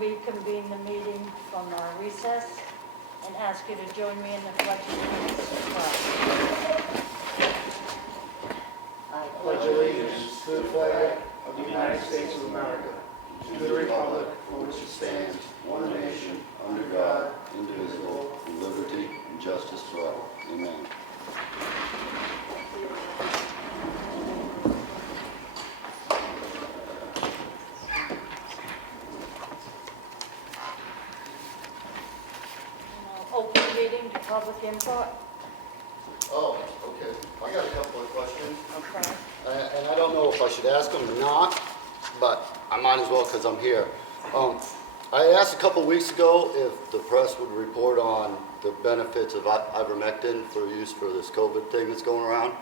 reconvene the meeting from our recess and ask you to join me in the pledge of allegiance as well. I Pledge allegiance to the flag of the United States of America, to the republic for which it stands, one nation, under God, indivisible, with liberty and justice for all. Amen. Open meeting to public input. Oh, okay. I got a couple of questions. Okay. And I don't know if I should ask them or not, but I might as well because I'm here. I asked a couple weeks ago if the press would report on the benefits of ivermectin for use for this COVID thing that's going around.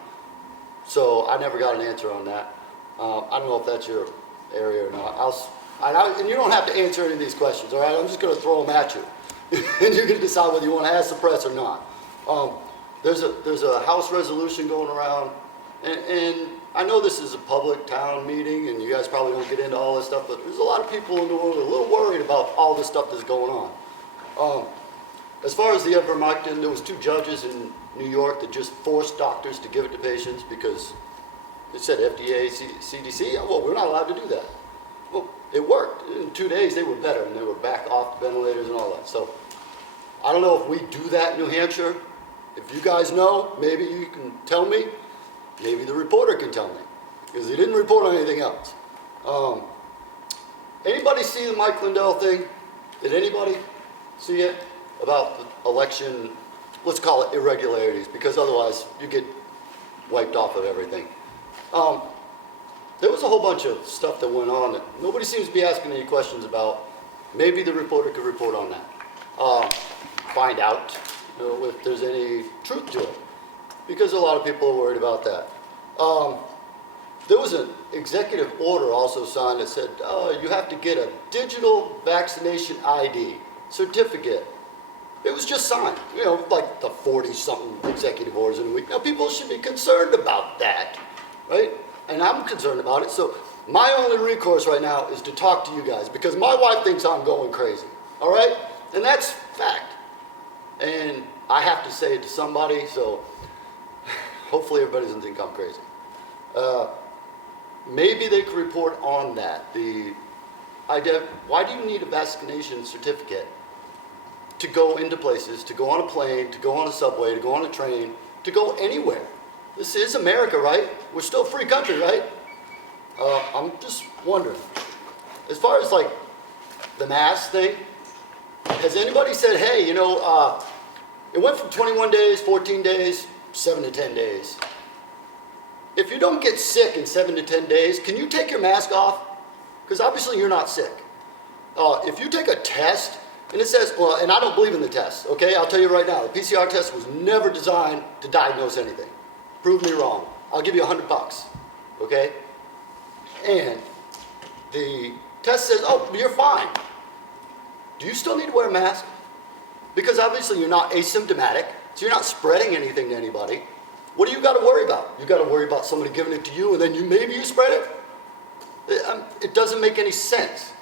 So I never got an answer on that. I don't know if that's your area or not. And you don't have to answer any of these questions, all right? I'm just going to throw them at you. And you can decide whether you want to ask the press or not. There's a House resolution going around, and I know this is a public town meeting, and you guys probably don't get into all this stuff, but there's a lot of people in the world a little worried about all this stuff that's going on. As far as the ivermectin, there was 2 judges in New York that just forced doctors to give it to patients because it said FDA, CDC. Well, we're not allowed to do that. Well, it worked. In 2 days, they were better, and they were back off the ventilators and all that. So I don't know if we do that in New Hampshire. If you guys know, maybe you can tell me. Maybe the reporter can tell me, because he didn't report on anything else. Anybody see the Mike Lindell thing? Did anybody see it? About the election, let's call it irregularities, because otherwise you get wiped off of everything. There was a whole bunch of stuff that went on that nobody seems to be asking any questions about. Maybe the reporter could report on that. Find out if there's any truth to it, because a lot of people are worried about that. There was an executive order also signed that said you have to get a digital vaccination ID certificate. It was just signed, like the 40-something executive orders in a week. Now people should be concerned about that, right? And I'm concerned about it. So my only recourse right now is to talk to you guys, because my wife thinks I'm going crazy, all right? And that's fact. And I have to say it to somebody, so hopefully everybody doesn't think I'm crazy. Maybe they could report on that. Why do you need a vaccination certificate to go into places, to go on a plane, to go on a subway, to go on a train, to go anywhere? This is America, right? We're still a free country, right? I'm just wondering. As far as like the mask thing, has anybody said, hey, it went from 21 days, 14 days, 7 to 10 days. If you don't get sick in 7 to 10 days, can you take your mask off? Because obviously you're not sick. If you take a test, and it says, well, and I don't believe in the test, okay? I'll tell you right now, the PCR test was never designed to diagnose anything. Prove me wrong. I'll give you $100, okay? And the test says, oh, you're fine. Do you still need to wear a mask? Because obviously you're not asymptomatic, so you're not spreading anything to anybody. What do you got to worry about? You got to worry about somebody giving it to you and then maybe you spread it? It doesn't make any sense.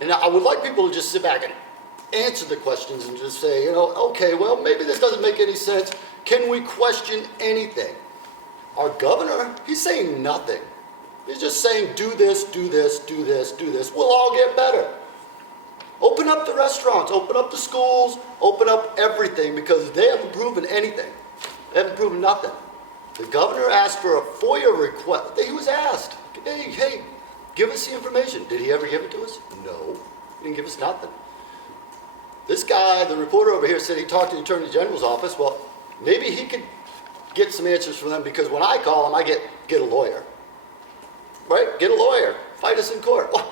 And I would like people to just sit back and answer the questions and just say, okay, well, maybe this doesn't make any sense. Can we question anything? Our governor, he's saying nothing. He's just saying, do this, do this, do this, do this. We'll all get better. Open up the restaurants, open up the schools, open up everything, because they haven't proven anything. They haven't proven nothing. The governor asked for a FOIA request. He was asked, hey, give us the information. Did he ever give it to us? No. He didn't give us nothing. This guy, the reporter over here, said he talked to the Attorney General's office. Well, maybe he could get some answers from them, because when I call him, I get a lawyer. Right? Get a lawyer. Fight us in court. Well,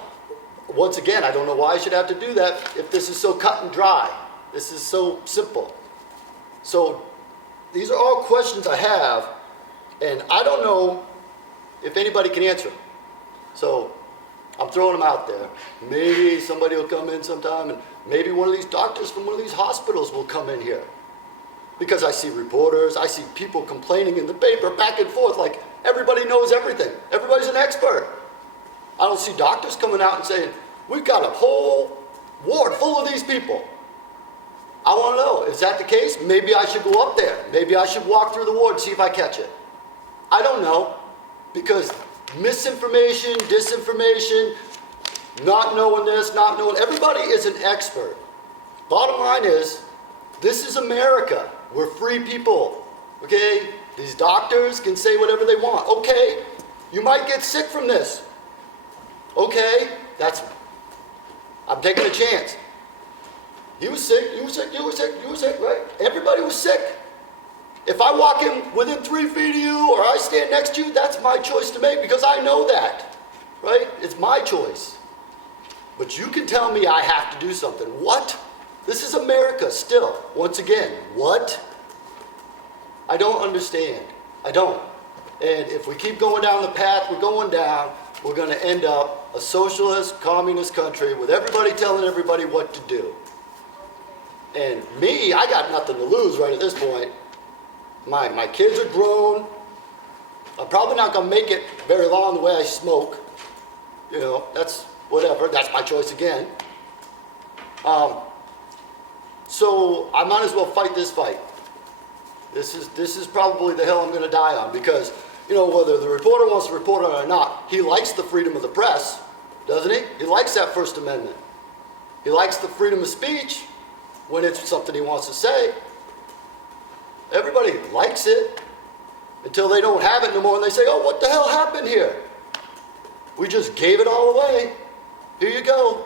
once again, I don't know why I should have to do that if this is so cut and dry. This is so simple. So these are all questions I have, and I don't know if anybody can answer them. So I'm throwing them out there. Maybe somebody will come in sometime, and maybe one of these doctors from one of these hospitals will come in here. Because I see reporters, I see people complaining in the paper back and forth like everybody knows everything. Everybody's an expert. I don't see doctors coming out and saying, we've got a whole ward full of these people. I want to know, is that the case? Maybe I should go up there. Maybe I should walk through the ward and see if I catch it. I don't know, because misinformation, disinformation, not knowing this, not knowing, everybody is an expert. Bottom line is, this is America. We're free people, okay? These doctors can say whatever they want. Okay, you might get sick from this. Okay, I'm taking a chance. He was sick, you were sick, you were sick, you were sick, right? Everybody was sick. If I walk in within 3 feet of you or I stand next to you, that's my choice to make because I know that, right? It's my choice. But you can tell me I have to do something. What? This is America still. Once again, what? I don't understand. I don't. And if we keep going down the path we're going down, we're going to end up a socialist, communist country with everybody telling everybody what to do. And me, I got nothing to lose right at this point. My kids are grown. I'm probably not going to make it very long the way I smoke. You know, that's whatever. That's my choice again. So I might as well fight this fight. This is probably the hill I'm going to die on because, you know, whether the reporter wants to report on it or not, he likes the freedom of the press, doesn't he? He likes that First Amendment. He likes the freedom of speech when it's something he wants to say. Everybody likes it until they don't have it no more and they say, oh, what the hell happened here? We just gave it all away. Here you go.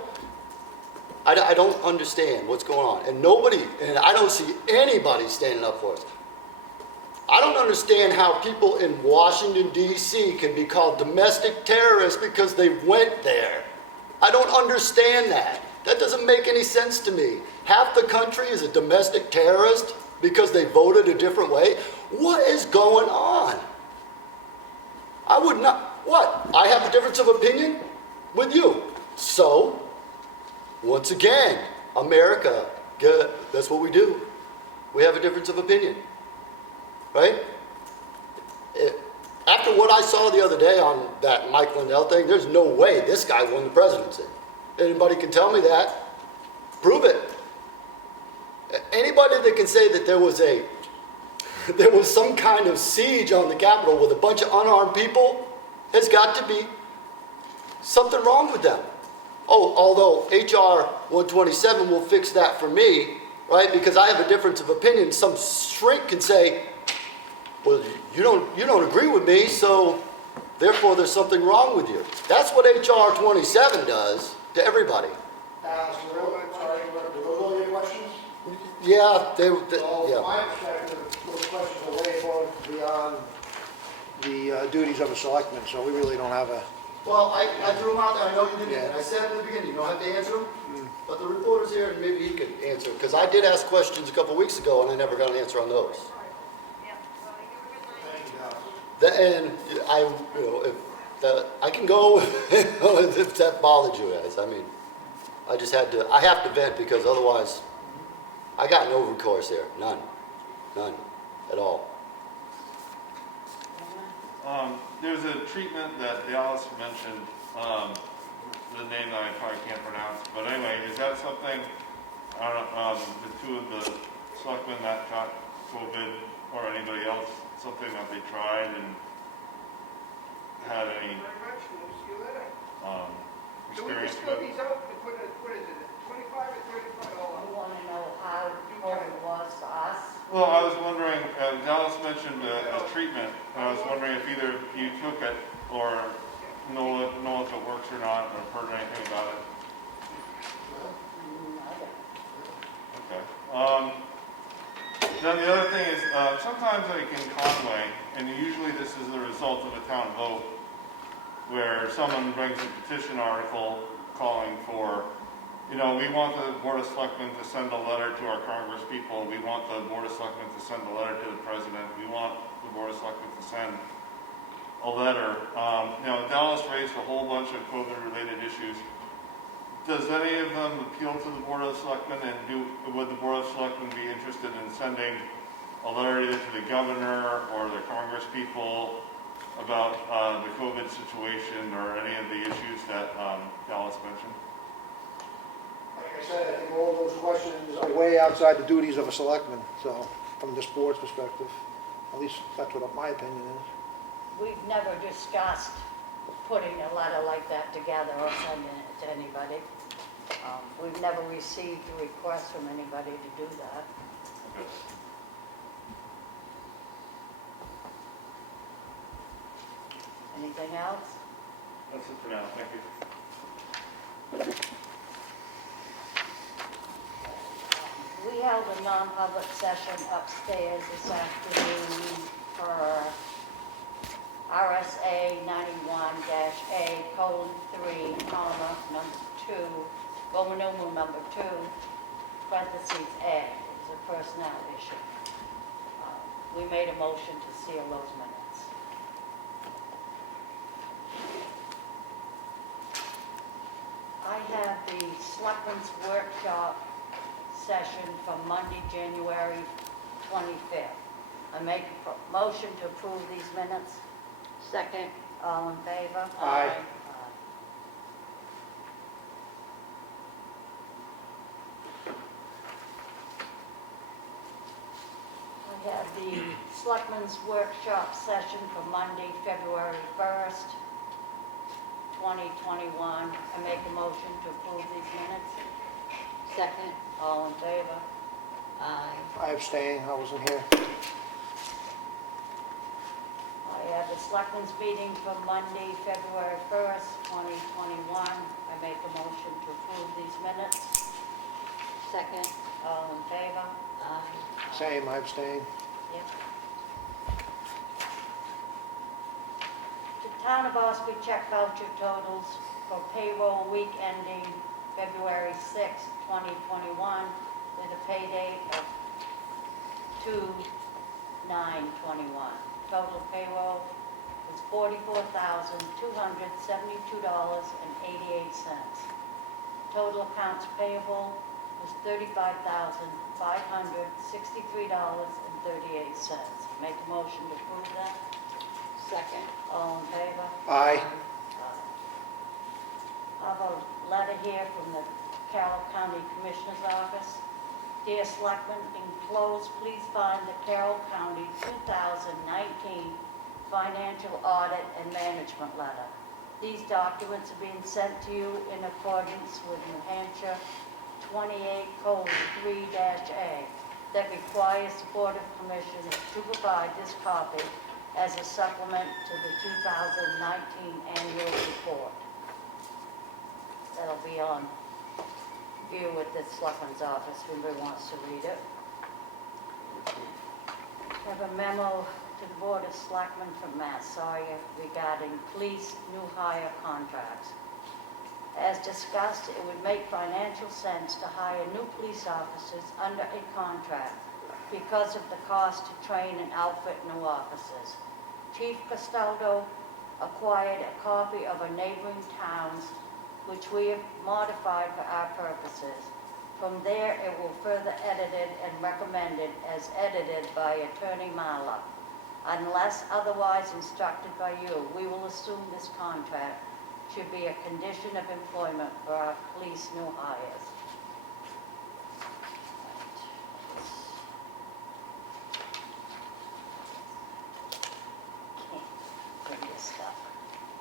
I don't understand what's going on. And I don't see anybody standing up for us. I don't understand how people in Washington, D.C. can be called domestic terrorists because they went there. I don't understand that. That doesn't make any sense to me. Half the country is a domestic terrorist because they voted a different way. What is going on? I would not. What? I have a difference of opinion with you. So, once again, America, that's what we do. We have a difference of opinion. Right? After what I saw the other day on that Mike Lindell thing, there's no way this guy won the presidency. Anybody can tell me that. Prove it. Anybody that can say that there was some kind of siege on the Capitol with a bunch of unarmed people has got to be something wrong with them. Oh, although HR 127 will fix that for me, right? Because I have a difference of opinion. Some shrink can say, well, you don't agree with me, so therefore there's something wrong with you. That's what HR 27 does to everybody. Sorry, were those all your questions? Yeah, So, yeah. from my perspective, those questions are way above beyond the duties of a selectman, so we really don't have a... Well, I threw them out there. I know you didn't. Yeah. And I said in the beginning, you don't have to answer them. But the reporter's here, and maybe he could answer. Because I did ask questions a couple weeks ago, and I never got an answer on those. And I can go if that bothered you guys. I mean, I have to vent because otherwise, I got no recourse there. None at all. There's a treatment that Dallas mentioned, the name that I probably can't pronounce, but anyway, is that something, I don't know, the two of the selectmen that got COVID or anybody else, something that they tried and had any experience with? These out, what is it, 25 or 35? You want to know how important it was for us? Well, I was wondering, Dallas mentioned a treatment, and I was wondering if either you took it or know if it works or not, or heard anything about it. Okay. Then the other thing is, sometimes like in Conway, and usually this is the result of a town vote, where someone brings a petition article calling for, you know, we want the Board of Selectmen to send a letter to our Congress people. We want the Board of Selectmen to send a letter to the President. We want the Board of Selectmen to send a letter. You know, Dallas raised a whole bunch of COVID-related issues. Does any of them appeal to the Board of Selectmen, and would the Board of Selectmen be interested in sending a letter either to the governor or the Congress people about the COVID situation or any of the issues that Dallas mentioned? Like I said, I think all those questions are way outside the duties of a selectman, so, from this board's perspective. At least that's what my opinion is. We've never discussed putting a letter like that together or sending it to anybody. We've never received a request from anybody to do that. Good. Anything else? That's it for now, thank you. We held a non-public session upstairs this afternoon for RSA 91-A:3, number 2, Roman numeral number 2, parentheses A. It's a personnel issue. We made a motion to seal those minutes. I have the Selectmen's Workshop session from Monday, January 25th. I make a motion to approve these minutes. Second. All in favor? Aye. I have the Selectmen's Workshop session for Monday, February 1st, 2021. I make a motion to approve these minutes. Second. All in favor? Aye. I abstain, I wasn't here. I have the Selectmen's meeting for Monday, February 1st, 2021. I make a motion to approve these minutes. Second. All in favor? Aye. Same, I abstain. Yep. The Town of Ossipee check voucher totals for payroll week ending February 6th, 2021, with a pay date of 2/9/21. Total payroll was $44,272.88. Total accounts payable was $35,563.38. Make a motion to approve that. Second. All in favor? Aye. I have a letter here from the Carroll County Commissioner's Office. Dear Selectmen, enclosed, please find the Carroll County 2019 Financial Audit and Management Letter. These documents are being sent to you in accordance with New Hampshire 28:3-A that requires the Board of Commissioners to provide this copy as a supplement to the 2019 annual report. That'll be on view at the Selectman's office if anybody wants to read it. I have a memo to the Board of Selectmen from Matt Sawyer regarding police new hire contracts. As discussed, it would make financial sense to hire new police officers under a contract because of the cost to train and outfit new officers. Chief Castaldo acquired a copy of a neighboring town's, which we have modified for our purposes. From there, it will further edited and recommended as edited by Attorney Marla. Unless otherwise instructed by you, we will assume this contract should be a condition of employment for our police new hires. Can't bring this stuff.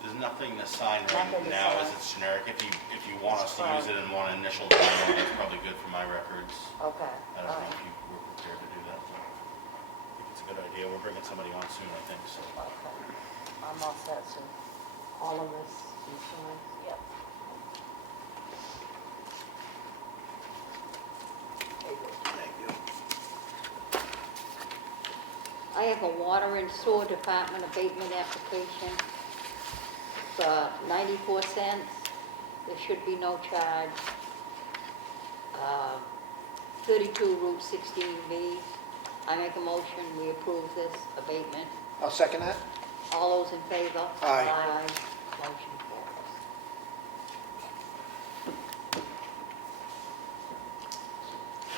There's nothing to sign Nothing right to now, sign. as it's generic. If you want us to It's use it in one initial demo, that's probably good for my records. Okay, I don't all know right, if you were prepared to do that. But I think it's a good idea. We're bringing somebody on soon, I think, so. okay. I'm all set, so. All of this is fine. Yep. Thank you. I have a water and sewer department abatement application for 94 cents. There should be no charge. 32 Route 16B. I make a motion, we approve this abatement. I'll second that. All those in favor? Aye. Motion carries.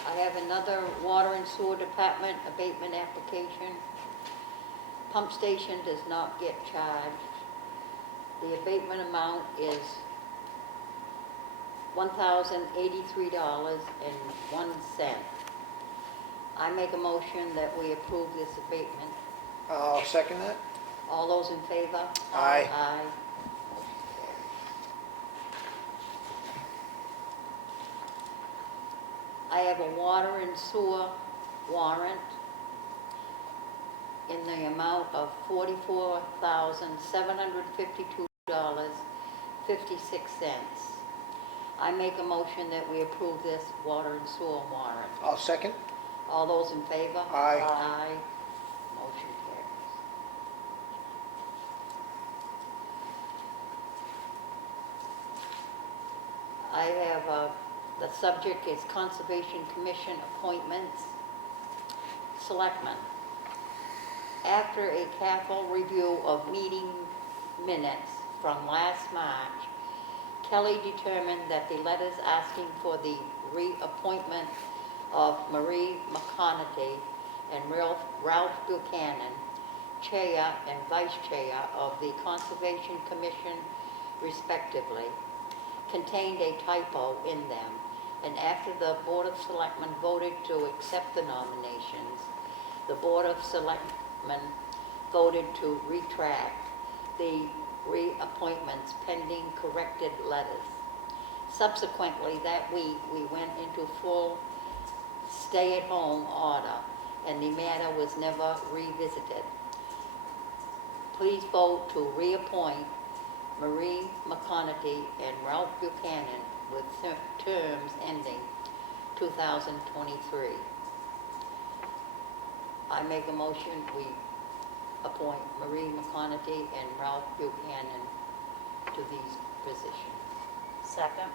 I have another water and sewer department abatement application. Pump station does not get charged. The abatement amount is $1,083.01. I make a motion that we approve this abatement. I'll second that. All those in favor? Aye. Aye. I have a water and sewer warrant in the amount of $44,752.56. I make a motion that we approve this water and sewer warrant. I'll second. All those in favor? Aye. Aye. Motion carries. I have, the subject is Conservation Commission appointments. Selectmen. After a careful review of meeting minutes from last March, Kelly determined that the letters asking for the reappointment of Marie McConaughey and Ralph Buchanan, Chair and Vice Chair of the Conservation Commission respectively, contained a typo in them, and after the Board of Selectmen voted to accept the nominations, the Board of Selectmen voted to retract the reappointments pending corrected letters. Subsequently, that week, we went into full stay-at-home order, and the matter was never revisited. Please vote to reappoint Marie McConaughey and Ralph Buchanan with terms ending 2023. I make a motion, we appoint Marie McConaughey and Ralph Buchanan to these positions. Second.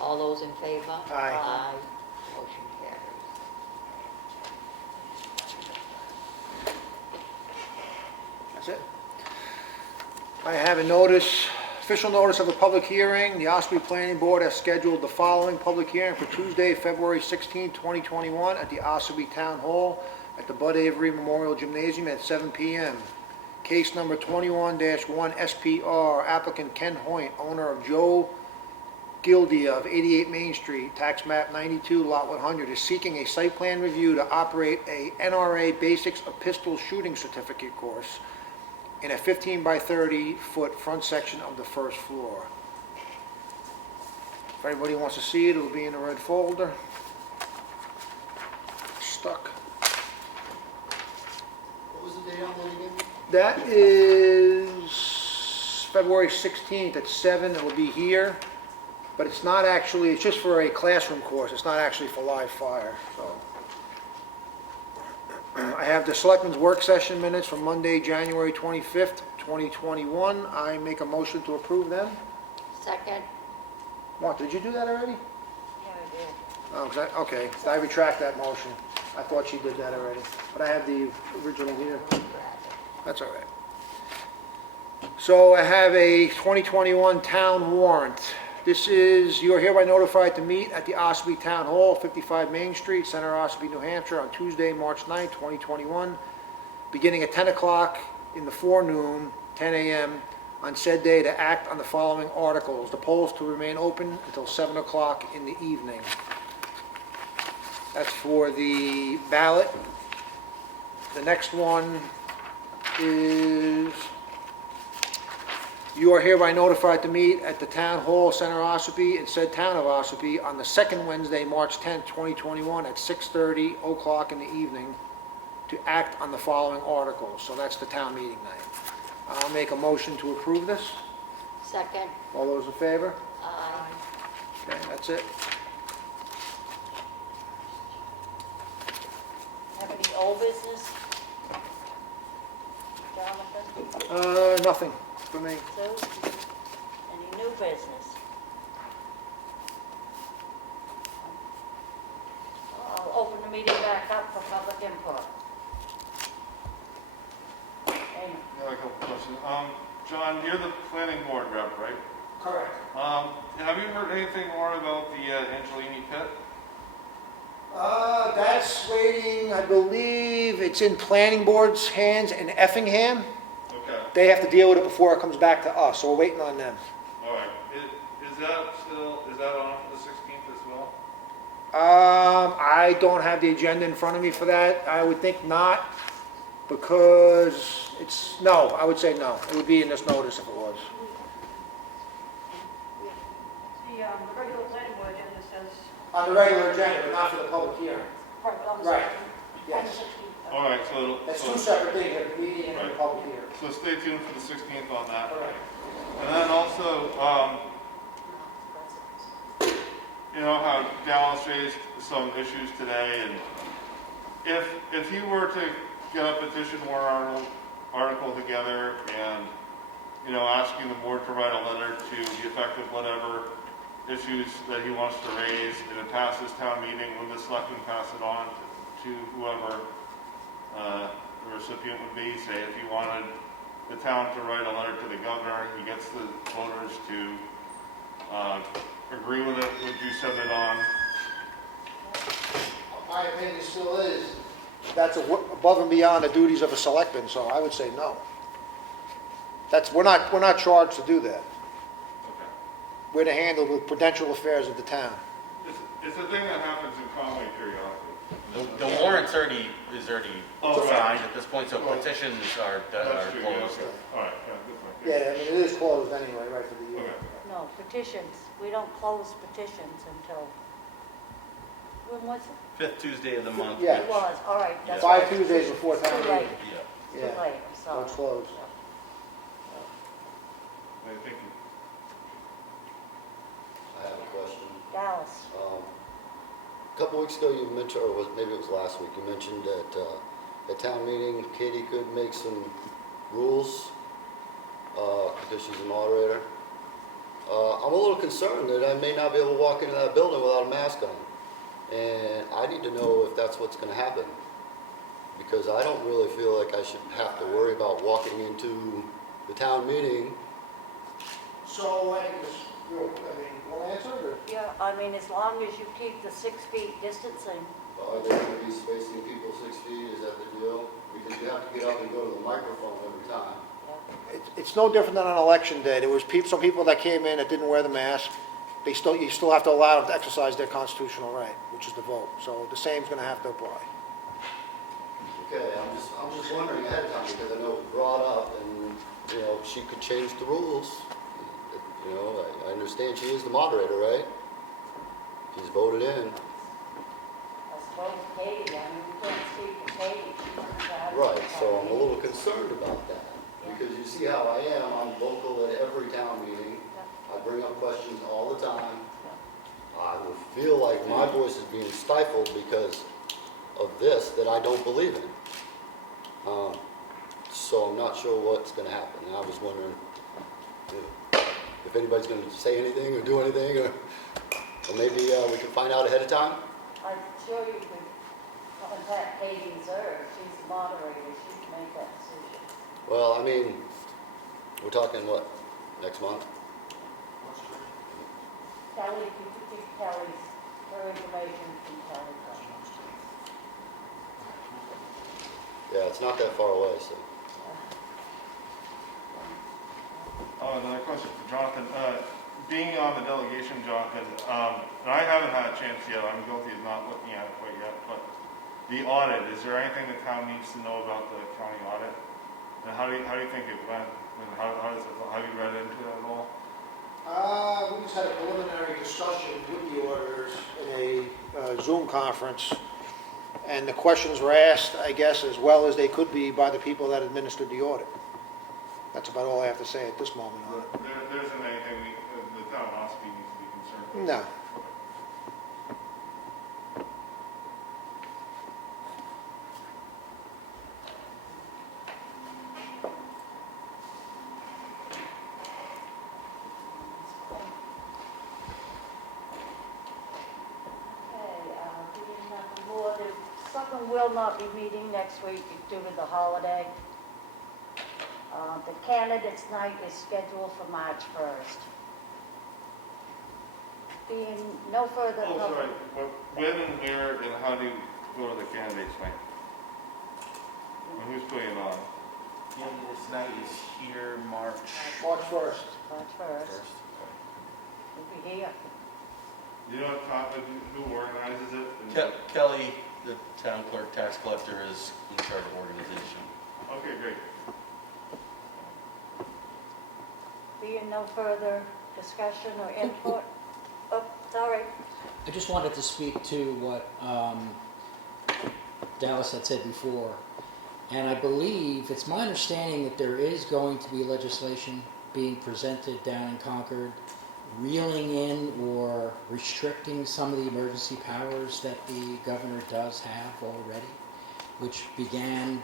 All those in favor? Aye. Aye. Motion carries. That's it. I have a notice, official notice of a public hearing. The Ossipee Planning Board has scheduled the following public hearing for Tuesday, February 16, 2021, at the Ossipee Town Hall at the Bud Avery Memorial Gymnasium at 7 p.m. Case number 21-1 SPR, applicant Ken Hoyt, owner of Joe Gildia of 88 Main Street, tax map 92, lot 100, is seeking a site plan review to operate a NRA Basics of Pistol Shooting Certificate course in a 15 by 30 foot front section of the first floor. If anybody wants to see it, it'll be in a red folder. Stuck. What was the date on that again? That is February 16th at 7. It will be here, but it's not actually, it's just for a classroom course. It's not actually for live fire, so. I have the Selectmen's work session minutes from Monday, January 25th, 2021. I make a motion to approve them. Second. What, did you do that already? Yeah, I did. Oh, okay, so I retract that motion. I thought she did that already, but I have the original here. That's all right. So I have a 2021 town warrant. This is, you are hereby notified to meet at the Ossipee Town Hall, 55 Main Street, Center Ossipee, New Hampshire, on Tuesday, March 9th, 2021, beginning at 10 o'clock in the forenoon, 10 a.m., on said day to act on the following articles. The polls to remain open until 7 o'clock in the evening. That's for the ballot. The next one is, you are hereby notified to meet at the Town Hall, Center Ossipee, in said town of Ossipee, on the second Wednesday, March 10th, 2021, at 6:30 o'clock in the evening, to act on the following articles. So that's the town meeting night. I'll make a motion to approve this. Second. All those in favor? Aye. Okay, that's it. Have any old business? Jonathan? Nothing for me. Sue? Any new business? I'll open the meeting back up for public input. Amy? I got a couple questions. John, you're the planning board rep, right? Correct. Have you heard anything more about the Angelini pit? That's waiting, I believe it's in planning board's hands in Effingham. Okay, They have to deal with it before it comes back to us, so we're waiting on them. all right. Is that on for the I don't have the agenda in front of me for that. I would think not, because no, I would say no. It would be in this notice if it was. The regular planning board agenda says, On the regular agenda, but not for the public hearing. right, on the Right. 16th. Yes. On the 16th. All right, so, That's so, two separate things, the meeting and the Right. public hearing. so stay tuned for the 16th on that. All right. And then also, you know how Dallas raised some issues today, and if you were to get a petition warrant article together and, you know, asking the board to write a letter to the effect of whatever issues that he wants to raise, and it passes town meeting, when the selectmen pass it on to whoever the recipient would be, say if you wanted the town to write a letter to the governor, he gets the voters to agree with it, would you send it on? My opinion still is, that's above and beyond the duties of a selectman, so I would say no. We're not charged to do that. Okay. We're to handle the prudential affairs of the town. It's a thing that happens in Conway periodically. The warrant's is already Oh, right. signed at this point, so Well, petitions are That's true, yeah, closed. okay. All right, yeah, good point. Yeah, I mean, it is closed anyway, right, for the year. Okay. No, petitions, we don't close petitions until, when was it? Fifth Tuesday of the month. Yeah. It was, all right, that's. Five right. Tuesdays before town Too late, meeting. Yeah. too Yeah, late, so so. it's closed. Thank you. I have a question. Dallas, A couple weeks ago, you mentioned, or maybe it was last week, you mentioned that at town meeting, Katie could make some rules because she's a moderator. I'm a little concerned that I may not be able to walk into that building without a mask on. And I need to know if that's what's going to happen. Because I don't really feel like I should have to worry about walking into the town meeting. So, we'll answer it, or? yeah, I mean, as long as you keep the 6 feet distancing, Are they going to be spacing people 6 feet? Is that the deal? Because you have to get up and go to the microphone every time. It's no different than on election day. There was some people that came in that didn't wear the mask. You still have to allow them to exercise their constitutional right, which is to vote. So the same's going to have to apply. Okay, I'm just wondering ahead of time because I know it was brought up and, you know, she could change the rules. You know, I understand she is the moderator, right? She's voted in. I suppose Katie, I mean, we can't speak for Katie, she doesn't have. Right, so I'm a little concerned about that. Because you see how I am, I'm vocal at every town meeting. I bring up questions all the time. I would feel like my voice is being stifled because of this that I don't believe in. So I'm not sure what's going to happen. And I was wondering if anybody's going to say anything or do anything, or maybe we can find out ahead of time. I'm sure you could contact Katie Zerr, she's the moderator, she can make that decision. Well, I mean, we're talking what, next month? Kelly, you could give Kelly's, her information from Kelly. Yeah, it's not that far away, so. Oh, another question for Jonathan. Being on the delegation, Jonathan, and I haven't had a chance yet, I'm guilty of not looking at it quite yet, but the audit, is there anything the town needs to know about the county audit? And how do you think it went? And how have you read into it at all? We just had a preliminary discussion with the auditors in a Zoom conference, and the questions were asked, I guess, as well as they could be by the people that administered the audit. That's about all I have to say at this moment on it. There isn't anything the town of Ossipee needs to be concerned with? No. Being nothing more, the Selectmen will not be meeting next week due to the holiday. The candidates' night is scheduled for March 1st. Being no further. Oh, sorry, but when and where and how do you go to the candidates night? And who's putting it on? This night is here, March March 1st. March 1st, 1st. we'll be here. You know who organizes it? Kelly, the town clerk, tax collector, is in charge of organization. Okay, great. Being no further discussion or input? Oh, sorry. I just wanted to speak to what Dallas had said before. And I believe, it's my understanding that there is going to be legislation being presented down in Concord, reeling in or restricting some of the emergency powers that the governor does have already, which began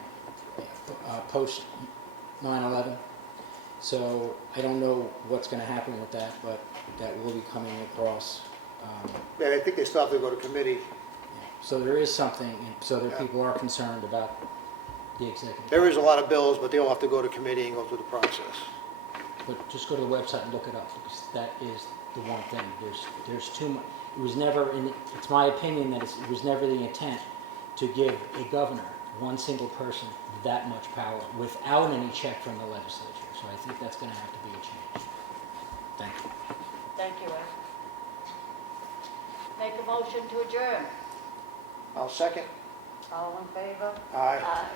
post 9/11. So I don't know what's going to happen with that, but that will be coming across. Yeah, I think they still have to go to committee. So there is something, so that Yeah. people are concerned about the executive. There is a lot of bills, but they all have to go to committee and go through the process. But just go to the website and look it up, because that is the one thing. There's too much. It was never, it's my opinion that it was never the intent to give a governor, one single person, that much power without any check from the legislature. So I think that's going to have to be a change. Thank you. Thank you, Ed. Make a motion to adjourn. I'll second. All in favor? Aye. Aye.